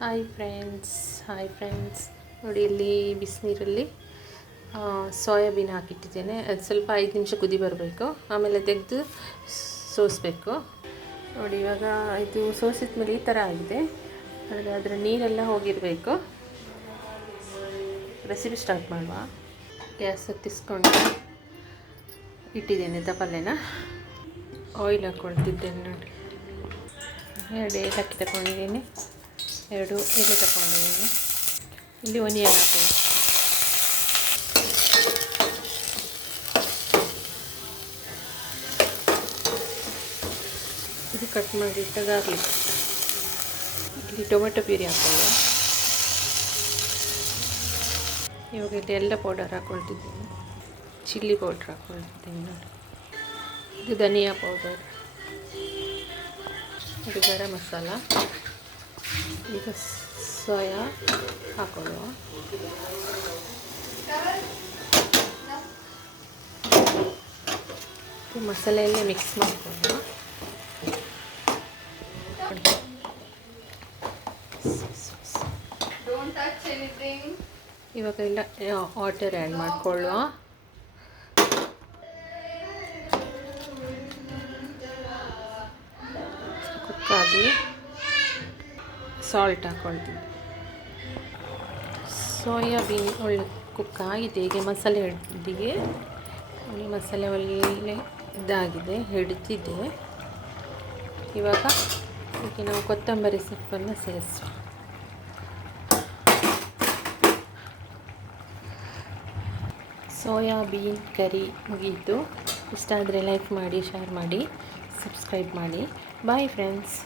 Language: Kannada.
ಹಾಯ್ ಫ್ರೆಂಡ್ಸ್ ನೋಡಿ, ಇಲ್ಲಿ ಬಿಸಿನೀರಲ್ಲಿ ಸೋಯಾಬೀನ್ ಹಾಕಿಟ್ಟಿದ್ದೇನೆ. ಅದು ಸ್ವಲ್ಪ 5 ನಿಮಿಷ ಕುದಿ ಬರಬೇಕು, ಆಮೇಲೆ ತೆಗೆದು ಸೋಸಬೇಕು. ನೋಡಿ, ಇವಾಗ ಇದು ಸೋಸಿದ ಮೇಲೆ ಈ ಥರ ಆಗಿದೆ. ಅದರ ನೀರೆಲ್ಲ ಹೋಗಿರಬೇಕು. ರೆಸಿಪಿ ಸ್ಟಾರ್ಟ್ ಮಾಡುವ. ಗ್ಯಾಸ್ ಹತ್ತಿಸ್ಕೊಂಡು ಇಟ್ಟಿದ್ದೇನೆ ತಪ್ಪಲೆನ. ಆಯಿಲ್ ಹಾಕ್ಕೊಳ್ತಿದ್ದೇನೆ. ನೋಡಿ, 2 ಏಲಕ್ಕಿ ತಗೊಂಡಿದ್ದೀನಿ, 2 ಎಲೆ ತಗೊಂಡಿದ್ದೀನಿ. ಇಲ್ಲಿ ಒನಿಯನ್ ಹಾಕೋದು. ಇದು ಕಟ್ ಮಾಡಿಟ್ಟ ಗಾರ್ಲಿಕ್. ಇಲ್ಲಿ ಟೊಮೆಟೊ ಪ್ಯೂರಿ ಹಾಕೊಳ್ಳುವ. ಇವಾಗ ಇಲ್ಲಿ ಎಲ್ಲ ಪೌಡರ್ ಹಾಕ್ಕೊಳ್ತಿದ್ದೀನಿ. ಚಿಲ್ಲಿ ಪೌಡ್ರ್ ಹಾಕ್ಕೊಳ್ತಿದ್ದೀನಿ. ನೋಡಿ, ಇದು ಧನಿಯಾ ಪೌಡರ್, ಇದು ಗರಂ ಮಸಾಲ. ಈಗ ಸೋಯಾ ಹಾಕೊಳ್ಳುವ. ಮಸಾಲೆಯಲ್ಲೇ ಮಿಕ್ಸ್ ಮಾಡಿಕೊಳ್ಳುವ. ಇವಾಗ ಎಲ್ಲ ವಾಟರ್ ಆ್ಯಡ್ ಮಾಡಿಕೊಳ್ಳುವ. ಕುಕ್ಕಾಗಿ ಸಾಲ್ಟ್ ಹಾಕ್ಕೊಳ್ತೀನಿ. ಸೋಯಾಬೀನ್ ಒಳ್ಳೆ ಕುಕ್ ಆಗಿದೆ. ಈಗ ಮಸಾಲೆ ಹಿಡಿದಿಗೆ ಮಸಾಲೆ ಒಳ್ಳೆ ಇದಾಗಿದೆ, ಹಿಡಿದಿದೆ. ಇವಾಗ ನಾವು ಕೊತ್ತಂಬರಿ ಸೊಪ್ಪನ್ನು ಸೇರಿಸುವ. ಸೋಯಾಬೀನ್ ಕರಿ ಮುಗೀತು. ಇಷ್ಟ ಆದರೆ ಲೈಕ್ ಮಾಡಿ, ಶೇರ್ ಮಾಡಿ, ಸಬ್ಸ್ಕ್ರೈಬ್ ಮಾಡಿ. Bye friends.